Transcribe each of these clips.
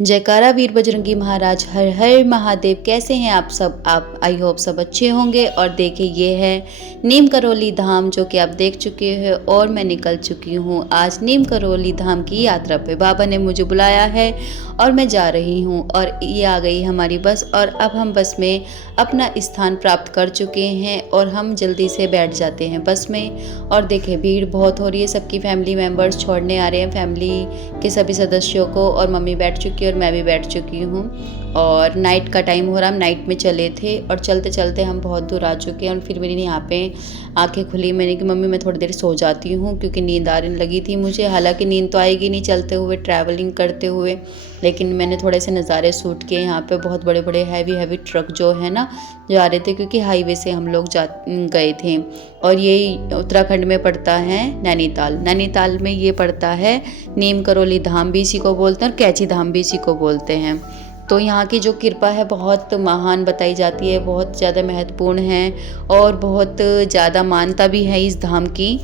जयकारा वीर बजरंगी महाराज, हर हर महादेव। कैसे हैं आप सब? आप आई होप सब अच्छे होंगे। और देखिए ये है नीम करौली धाम, जो कि आप देख चुके हैं और मैं निकल चुकी हूँ आज नीम करौली धाम की यात्रा पे। बाबा ने मुझे बुलाया है और मैं जा रही हूँ। और ये आ गई हमारी बस और अब हम बस में अपना स्थान प्राप्त कर चुके हैं और हम जल्दी से बैठ जाते हैं बस में। और देखें भीड़ बहुत हो रही है, सबकी फैमिली मेम्बर्स छोड़ने आ रहे हैं, फैमिली के सभी सदस्यों को। और मम्मी बैठ चुकी है और मैं भी बैठ चुकी हूँ। और नाइट का टाइम हो रहा, हम नाइट में चले थे और चलते चलते हम बहुत दूर आ चुके हैं। और फिर मेरी यहाँ पे आंखें खुली, मैंने कि मम्मी मैं थोड़ी देर सो जाती हूँ क्योंकि नींद आने लगी थी मुझे। हालांकि नींद तो आएगी नहीं चलते हुए, ट्रैवलिंग करते हुए, लेकिन मैंने थोड़े से नज़ारे शूट किए। यहाँ पे बहुत बड़े बड़े हैवी ट्रक जो है ना जा रहे थे, क्योंकि हाईवे से हम लोग गए थे। और ये उत्तराखंड में पड़ता है नैनीताल। नैनीताल में ये पड़ता है नीम करौली धाम भी इसी को बोलते हैं और कैची धाम भी इसी को बोलते हैं। तो यहाँ की जो कृपा है बहुत महान बताई जाती है, बहुत ज़्यादा महत्वपूर्ण है और बहुत ज़्यादा मान्यता भी है इस धाम की।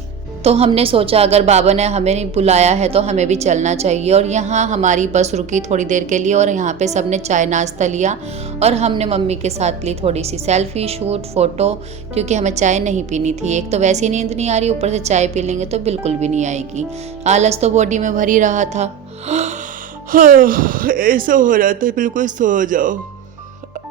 तो हमने सोचा अगर बाबा ने हमें नहीं बुलाया है तो हमें भी चलना चाहिए। और यहाँ हमारी बस रुकी थोड़ी देर के लिए और यहाँ पे सबने चाय नाश्ता लिया और हमने मम्मी के साथ ली थोड़ी सी सेल्फी शूट फ़ोटो, क्योंकि हमें चाय नहीं पीनी थी। एक तो वैसे ही नींद नहीं आ रही, ऊपर से चाय पी लेंगे तो बिल्कुल भी नहीं आएगी। आलस तो बॉडी में भर ही रहा था। हाँ, ऐसा हो रहा था बिल्कुल सो जाओ।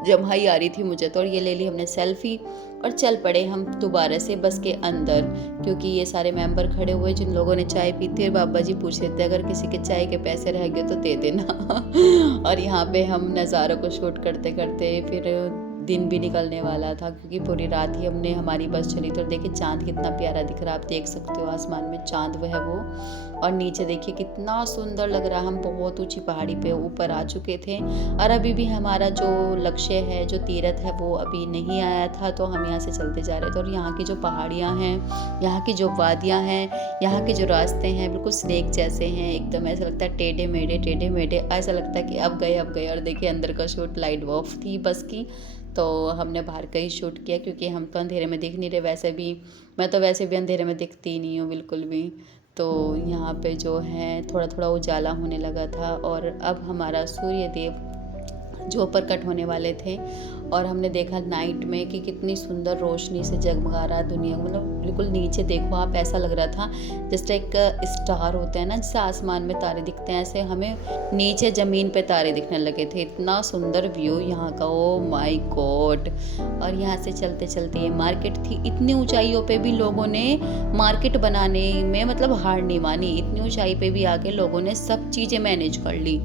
जम्हाई आ रही थी मुझे तो। और ये ले ली हमने सेल्फी और चल पड़े हम दोबारा से बस के अंदर, क्योंकि ये सारे मेंबर खड़े हुए जिन लोगों ने चाय पी थी। और बाबा जी पूछ रहे थे अगर किसी के चाय के पैसे रह गए तो दे देना। और यहाँ पे हम नज़ारों को शूट करते करते फिर दिन भी निकलने वाला था, क्योंकि पूरी रात ही हमने हमारी बस चली। तो देखिए चांद कितना प्यारा दिख रहा है, आप देख सकते हो आसमान में चांद वह है वो। और नीचे देखिए कितना सुंदर लग रहा है। हम बहुत ऊंची पहाड़ी पे ऊपर आ चुके थे और अभी भी हमारा जो लक्ष्य है, जो तीर्थ है, वो अभी नहीं आया था। तो हम यहाँ से चलते जा रहे थे। और यहाँ की जो पहाड़ियाँ हैं, यहाँ की जो वादियाँ हैं, यहाँ के जो रास्ते हैं बिल्कुल स्नेक जैसे हैं एकदम। ऐसा लगता है टेढ़े मेढ़े ऐसा लगता है कि अब गए। और देखिए अंदर का शूट लाइट ऑफ थी बस की, तो हमने बाहर का ही शूट किया, क्योंकि हम तो अंधेरे में दिख नहीं रहे। वैसे भी मैं तो वैसे भी अंधेरे में दिखती ही नहीं हूँ बिल्कुल भी। तो यहाँ पे जो है थोड़ा थोड़ा उजाला होने लगा था और अब हमारा सूर्य देव जो प्रकट होने वाले थे। और हमने देखा नाइट में कि कितनी सुंदर रोशनी से जगमगा रहा है दुनिया, मतलब बिल्कुल नीचे देखो आप, ऐसा लग रहा था जैसे एक स्टार होते हैं ना, जैसे आसमान में तारे दिखते हैं, ऐसे हमें नीचे ज़मीन पे तारे दिखने लगे थे। इतना सुंदर व्यू यहाँ का, ओ माय गॉड। और यहाँ से चलते चलते ये मार्केट थी। इतनी ऊंचाइयों पे भी लोगों ने मार्केट बनाने में मतलब हार नहीं मानी। इतनी ऊंचाई पे भी आके लोगों ने सब चीज़ें मैनेज कर ली।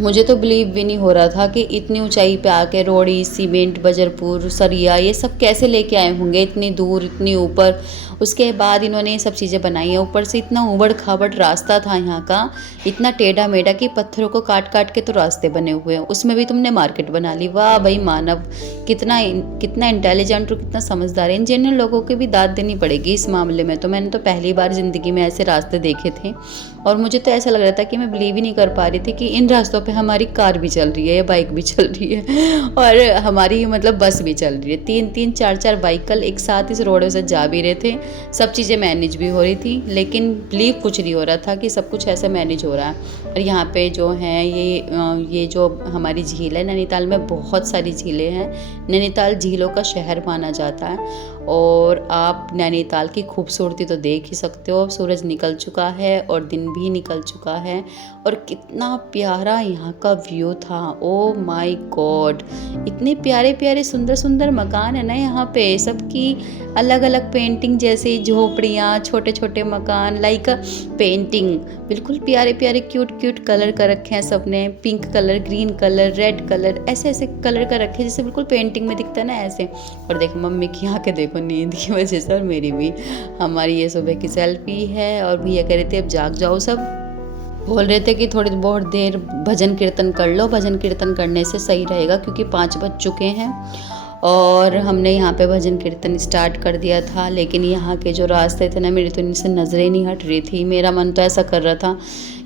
मुझे तो बिलीव भी नहीं हो रहा था कि इतनी ऊंचाई पे आके रोड़ी, सीमेंट, बजरपुर, सरिया ये सब कैसे लेके आए होंगे इतनी दूर, इतनी ऊपर। उसके बाद इन्होंने ये सब चीज़ें बनाई हैं। ऊपर से इतना उबड़ खाबड़ रास्ता था यहाँ का, इतना टेढ़ा मेढ़ा कि पत्थरों को काट काट के तो रास्ते बने हुए हैं, उसमें भी तुमने मार्केट बना ली। वाह भाई मानव, कितना इंटेलिजेंट और कितना समझदार है। इन जनरल लोगों की भी दाद देनी पड़ेगी इस मामले में। तो मैंने तो पहली बार ज़िंदगी में ऐसे रास्ते देखे थे और मुझे तो ऐसा लग रहा था कि मैं बिलीव ही नहीं कर पा रही थी कि इन रास्तों पे हमारी कार भी चल रही है या बाइक भी चल रही है और हमारी मतलब बस भी चल रही है। 3 4 व्हीकल एक साथ इस रोड से जा भी रहे थे, सब चीज़ें मैनेज भी हो रही थी, लेकिन बिलीव कुछ नहीं हो रहा था कि सब कुछ ऐसे मैनेज हो रहा है। और यहाँ पे जो है ये जो हमारी झील है, नैनीताल में बहुत सारी झीलें हैं। नैनीताल झीलों का शहर माना जाता है और आप नैनीताल की खूबसूरती तो देख ही सकते हो। सूरज निकल चुका है और दिन भी निकल चुका है और कितना प्यारा यहाँ का व्यू था। ओ माय गॉड, इतने प्यारे प्यारे सुंदर सुंदर मकान है ना यहाँ पे, सबकी अलग अलग पेंटिंग, जैसे झोपड़ियाँ, छोटे छोटे मकान, लाइक पेंटिंग। बिल्कुल प्यारे प्यारे क्यूट कलर कर रखे हैं सबने, pink colour, green colour, red colour, ऐसे ऐसे कलर कर रखे हैं जैसे बिल्कुल पेंटिंग में दिखता है ना ऐसे। और देखो मम्मी की आंखें देखो नींद की वजह से, और मेरी भी। हमारी ये सुबह की सेल्फी है और भैया कह रहे थे अब जाग जाओ सब, बोल रहे थे कि थोड़ी बहुत देर भजन कीर्तन कर लो, भजन कीर्तन करने से सही रहेगा, क्योंकि 5 बज चुके हैं। और हमने यहाँ पे भजन कीर्तन स्टार्ट कर दिया था। लेकिन यहाँ के जो रास्ते थे ना, मेरी तो इनसे नज़रें नहीं हट रही थी। मेरा मन तो ऐसा कर रहा था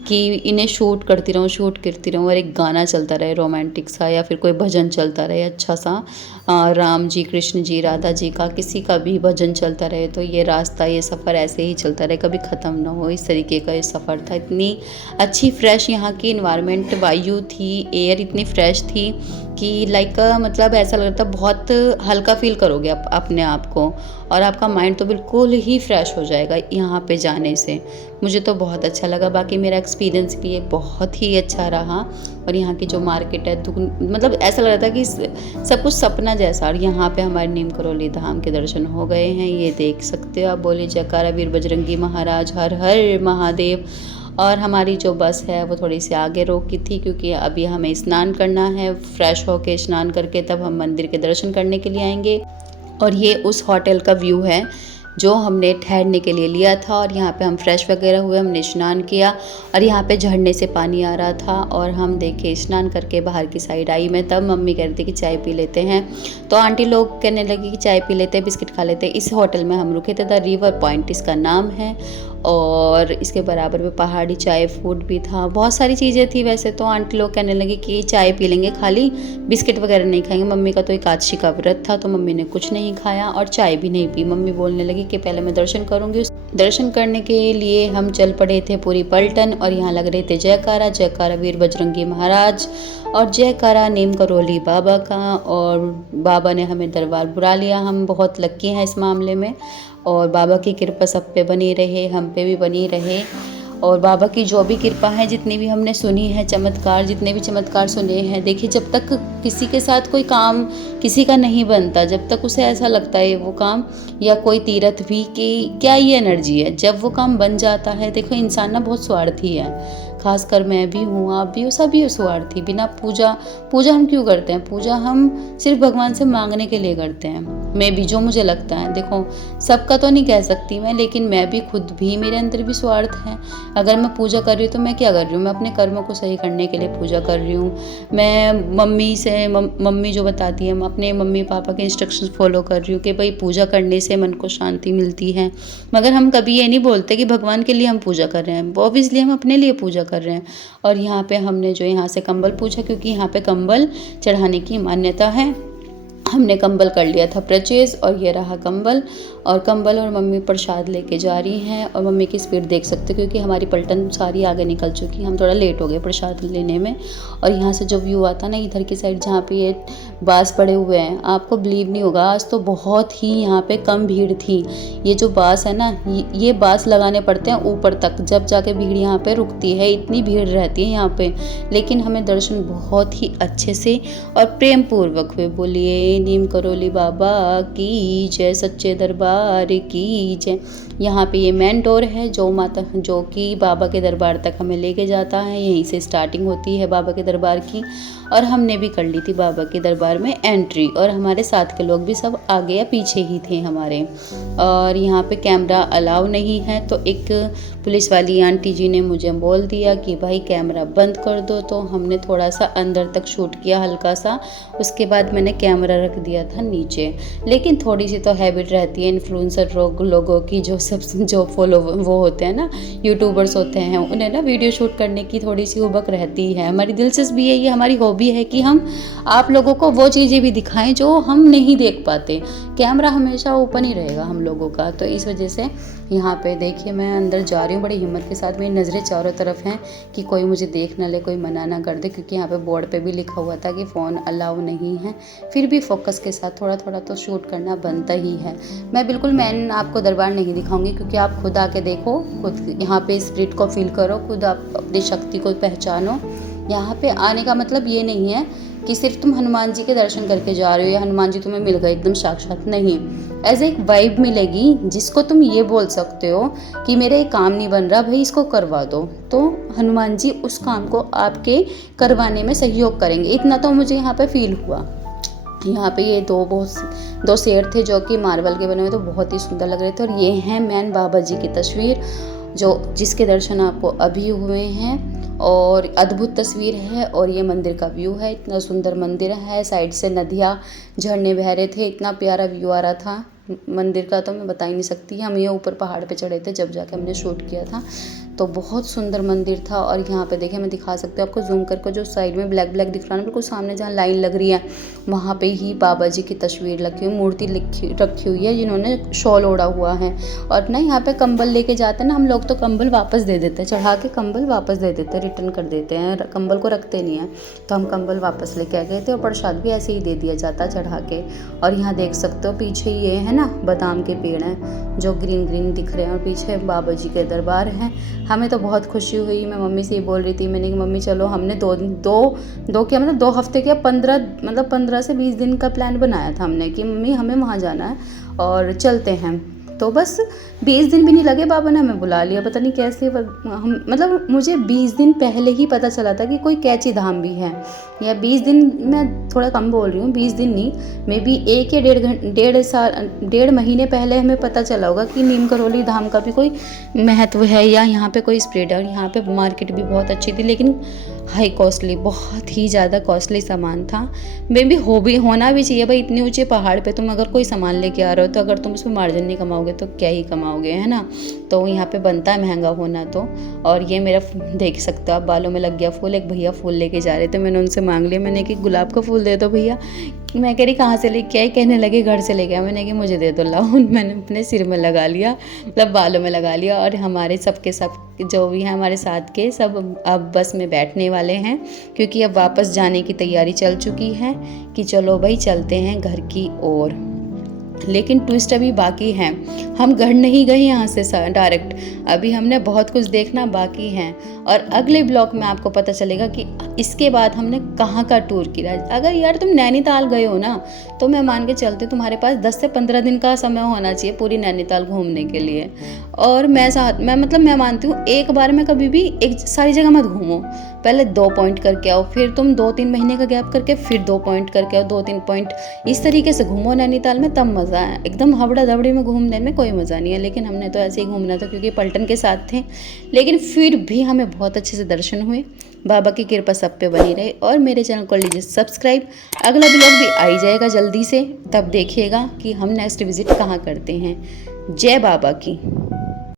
कि इन्हें शूट करती रहूँ और एक गाना चलता रहे रोमांटिक सा, या फिर कोई भजन चलता रहे अच्छा सा, राम जी, कृष्ण जी, राधा जी का किसी का भी भजन चलता रहे, तो ये रास्ता, ये सफ़र ऐसे ही चलता रहे, कभी ख़त्म ना हो, इस तरीके का ये सफ़र था। इतनी अच्छी फ्रेश यहाँ की इन्वायरमेंट, वायु थी, एयर इतनी फ्रेश थी कि लाइक मतलब ऐसा लगता बहुत हल्का फील करोगे अपने आप को, और आपका माइंड तो बिल्कुल ही फ्रेश हो जाएगा यहाँ पे जाने से। मुझे तो बहुत अच्छा लगा। बाकी मेरा एक्सपीरियंस भी ये बहुत ही अच्छा रहा। और यहाँ की जो मार्केट है मतलब ऐसा लग रहा था कि सब कुछ सपना जैसा। और यहाँ पे हमारे नीम करौली धाम के दर्शन हो गए हैं, ये देख सकते हो आप। बोले जयकारा वीर बजरंगी महाराज, हर हर महादेव। और हमारी जो बस है वो थोड़ी सी आगे रोकी थी, क्योंकि अभी हमें स्नान करना है। फ्रेश होके स्नान करके तब हम मंदिर के दर्शन करने के लिए आएंगे। और ये उस होटल का व्यू है जो हमने ठहरने के लिए लिया था। और यहाँ पे हम फ्रेश वगैरह हुए, हमने स्नान किया, और यहाँ पे झरने से पानी आ रहा था। और हम देखे स्नान करके बाहर की साइड आई मैं, तब मम्मी कह रही थी कि चाय पी लेते हैं। तो आंटी लोग कहने लगी कि चाय पी लेते हैं, बिस्किट खा लेते हैं। इस होटल में हम रुके थे, द रिवर पॉइंट इसका नाम है। और इसके बराबर में पहाड़ी चाय फूड भी था, बहुत सारी चीज़ें थी वैसे तो। आंटी लोग कहने लगी कि चाय पी लेंगे खाली, बिस्किट वगैरह नहीं खाएंगे। मम्मी का तो एकादशी का व्रत था, तो मम्मी ने कुछ नहीं खाया और चाय भी नहीं पी। मम्मी बोलने लगी कि पहले मैं दर्शन करूँगी। दर्शन करने के लिए हम चल पड़े थे पूरी पलटन, और यहाँ लग रहे थे जयकारा, जयकारा वीर बजरंगी महाराज और जयकारा नीम करौली बाबा का। और बाबा ने हमें दरबार बुला लिया। हम बहुत लक्की हैं इस मामले में, और बाबा की कृपा सब पे बनी रहे, हम पे भी बनी रहे। और बाबा की जो भी कृपा है, जितनी भी हमने सुनी है चमत्कार, जितने भी चमत्कार सुने हैं, देखिए जब तक किसी के साथ कोई काम किसी का नहीं बनता, जब तक उसे ऐसा लगता है वो काम या कोई तीर्थ भी कि क्या ये एनर्जी है, जब वो काम बन जाता है। देखो इंसान ना बहुत स्वार्थी है, खासकर मैं भी हूँ, आप भी हो, सभी स्वार्थी। बिना पूजा हम क्यों करते हैं? पूजा हम सिर्फ भगवान से मांगने के लिए करते हैं। मैं भी, जो मुझे लगता है, देखो सबका तो नहीं कह सकती मैं, लेकिन मैं भी खुद भी, मेरे अंदर भी स्वार्थ है। अगर मैं पूजा कर रही हूँ तो मैं क्या कर रही हूँ? मैं अपने कर्मों को सही करने के लिए पूजा कर रही हूँ। मैं मम्मी जो बताती है, मैं अपने मम्मी पापा के इंस्ट्रक्शंस फॉलो कर रही हूँ कि भाई पूजा करने से मन को शांति मिलती है। मगर हम कभी ये नहीं बोलते कि भगवान के लिए हम पूजा कर रहे हैं, ऑब्वियसली हम अपने लिए पूजा कर रहे हैं। और यहाँ पे हमने जो यहाँ से कंबल पूछा, क्योंकि यहाँ पे कंबल चढ़ाने की मान्यता है। हमने कंबल कर लिया था परचेज, और ये रहा कंबल। और कंबल और मम्मी प्रसाद लेके जा रही हैं। और मम्मी की स्पीड देख सकते हो, क्योंकि हमारी पलटन सारी आगे निकल चुकी, हम थोड़ा लेट हो गए प्रसाद लेने में। और यहाँ से जो व्यू आता ना इधर की साइड, जहाँ पे ये बास पड़े हुए हैं, आपको बिलीव नहीं होगा, आज तो बहुत ही यहाँ पे कम भीड़ थी। ये जो बास है ना, ये बास लगाने पड़ते हैं ऊपर तक, जब जाके भीड़ यहाँ पे रुकती है, इतनी भीड़ रहती है यहाँ पे। लेकिन हमें दर्शन बहुत ही अच्छे से और प्रेम पूर्वक हुए। बोलिए नीम करौली बाबा की जय, सच्चे दरबार की जय। यहाँ पे ये मेन डोर है जो कि बाबा के दरबार तक हमें लेके जाता है। यहीं से स्टार्टिंग होती है बाबा के दरबार की। और हमने भी कर ली थी बाबा के दरबार में एंट्री, और हमारे साथ के लोग भी सब आगे या पीछे ही थे हमारे। और यहाँ पे कैमरा अलाउ नहीं है, तो एक पुलिस वाली आंटी जी ने मुझे बोल दिया कि भाई कैमरा बंद कर दो। तो हमने थोड़ा सा अंदर तक शूट किया हल्का सा, उसके बाद मैंने कैमरा रख दिया था नीचे। लेकिन थोड़ी सी तो हैबिट रहती है इन्फ्लुएंसर लोगों की, जो फॉलो वो होते हैं ना, यूट्यूबर्स होते हैं, उन्हें ना वीडियो शूट करने की थोड़ी सी उबक रहती है। हमारी दिलचस्पी है, ये हमारी हॉबी है कि हम आप लोगों को वो चीज़ें भी दिखाएं जो हम नहीं देख पाते। कैमरा हमेशा ओपन ही रहेगा हम लोगों का, तो इस वजह से यहाँ पे देखिए मैं अंदर जा रही हूँ बड़ी हिम्मत के साथ। मेरी नज़रें चारों तरफ हैं कि कोई मुझे देख ना ले, कोई मना ना कर दे, क्योंकि यहाँ पे बोर्ड पे भी लिखा हुआ था कि फ़ोन अलाउ नहीं है। फिर भी फोकस के साथ थोड़ा थोड़ा तो शूट करना बनता ही है। मैं आपको दरबार नहीं दिखाऊंगी, क्योंकि आप खुद आके देखो, खुद यहाँ पे स्पिरिट को फील करो, खुद आप अपनी शक्ति को पहचानो। यहाँ पे आने का मतलब ये नहीं है कि सिर्फ तुम हनुमान जी के दर्शन करके जा रहे हो या हनुमान जी तुम्हें मिल गए एकदम साक्षात, नहीं। एज एक वाइब मिलेगी जिसको तुम ये बोल सकते हो कि मेरा ये काम नहीं बन रहा भाई, इसको करवा दो, तो हनुमान जी उस काम को आपके करवाने में सहयोग करेंगे। इतना तो मुझे यहाँ पे फील हुआ। यहाँ पे ये दो शेर थे जो कि मार्बल के बने हुए, तो बहुत ही सुंदर लग रहे थे। और ये हैं मैन बाबा जी की तस्वीर, जिसके दर्शन आपको अभी हुए हैं, और अद्भुत तस्वीर है। और ये मंदिर का व्यू है, इतना सुंदर मंदिर है, साइड से नदियाँ झरने बह रहे थे, इतना प्यारा व्यू आ रहा था मंदिर का, तो मैं बता ही नहीं सकती। हम ये ऊपर पहाड़ पे चढ़े थे जब जाके हमने शूट किया था। तो बहुत सुंदर मंदिर था। और यहाँ पे देखिए मैं दिखा सकती हूँ आपको जूम करके, जो साइड में ब्लैक ब्लैक दिख रहा है ना बिल्कुल सामने जहाँ लाइन लग रही है, वहाँ पे ही बाबा जी की तस्वीर रखी हुई, मूर्ति रखी हुई है जिन्होंने शॉल ओढ़ा हुआ है। और ना यहाँ पे कंबल लेके जाते हैं ना हम लोग, तो कंबल वापस दे देते हैं, चढ़ा के कंबल वापस दे देते हैं, रिटर्न कर देते हैं, कंबल को रखते नहीं हैं। तो हम कंबल वापस लेके आ गए थे और प्रसाद भी ऐसे ही दे दिया जाता चढ़ा के। और यहाँ देख सकते हो पीछे ये है ना बादाम के पेड़ हैं जो ग्रीन ग्रीन दिख रहे हैं, और पीछे बाबा जी के दरबार हैं। हमें तो बहुत खुशी हुई, मैं मम्मी से ही बोल रही थी, मैंने कि मम्मी चलो, हमने दो हफ्ते क्या 15 से 20 दिन का प्लान बनाया था हमने कि मम्मी हमें वहाँ जाना है और चलते हैं। तो बस 20 दिन भी नहीं लगे, बाबा ने हमें बुला लिया, पता नहीं कैसे। हम मतलब मुझे 20 दिन पहले ही पता चला था कि कोई कैची धाम भी है, या 20 दिन, मैं थोड़ा कम बोल रही हूँ, 20 दिन नहीं, मे बी 1 या 1.5 महीने पहले हमें पता चला होगा कि नीम करौली धाम का भी कोई महत्व है, या यहाँ पे कोई स्प्रेड है। और यहाँ पे मार्केट भी बहुत अच्छी थी, लेकिन हाई कॉस्टली, बहुत ही ज़्यादा कॉस्टली सामान था। मे बी होना भी चाहिए भाई, इतने ऊंचे पहाड़ पे तुम अगर कोई सामान लेके आ रहे हो तो अगर तुम उसमें मार्जिन नहीं कमाओगे तो क्या ही कमाओगे, है ना। तो यहाँ पे बनता है महंगा होना तो। और ये मेरा देख सकते हो आप, बालों में लग गया फूल। एक भैया फूल लेके जा रहे थे, मैंने उनसे मांग लिया, मैंने कि गुलाब का फूल दे दो भैया। मैं कह रही कहाँ से लेके आई, कहने लगे घर से लेके आया। मैंने कि मुझे दे दो, लाओ। मैंने अपने सिर में लगा लिया, मतलब बालों में लगा लिया। और हमारे सबके सब जो भी हैं हमारे साथ के सब अब बस में बैठने वाले हैं, क्योंकि अब वापस जाने की तैयारी चल चुकी है कि चलो भाई चलते हैं घर की ओर। लेकिन ट्विस्ट अभी बाकी है, हम घर नहीं गए यहाँ से डायरेक्ट, अभी हमने बहुत कुछ देखना बाकी है। और अगले ब्लॉग में आपको पता चलेगा कि इसके बाद हमने कहाँ का टूर किया। अगर यार तुम नैनीताल गए हो ना, तो मैं मान के चलती तुम्हारे पास 10 से 15 दिन का समय होना चाहिए पूरी नैनीताल घूमने के लिए। और मैं मानती हूँ एक बार में कभी भी एक सारी जगह मत घूमो, पहले 2 पॉइंट करके आओ, फिर तुम 2-3 महीने का गैप करके फिर 2 पॉइंट करके आओ, 2-3 पॉइंट, इस तरीके से घूमो नैनीताल में, तब मज़ा है। एकदम हबड़ा दबड़ी में घूमने में कोई मज़ा नहीं है। लेकिन हमने तो ऐसे ही घूमना था क्योंकि पलटन के साथ थे, लेकिन फिर भी हमें बहुत अच्छे से दर्शन हुए। बाबा की कृपा सब पे बनी रहे। और मेरे चैनल को लीजिए सब्सक्राइब, अगला ब्लॉग भी आ ही जाएगा जल्दी से, तब देखिएगा कि हम नेक्स्ट विजिट कहाँ करते हैं। जय बाबा की।